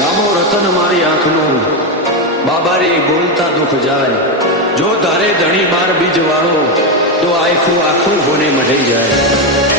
રામો રતન મારી આંખનું બાબા રે બોલતા દુઃખ જાય. જો ધારે ધણી બાર બીજ વાળો તો આખું આખું હોને મઢી જાય.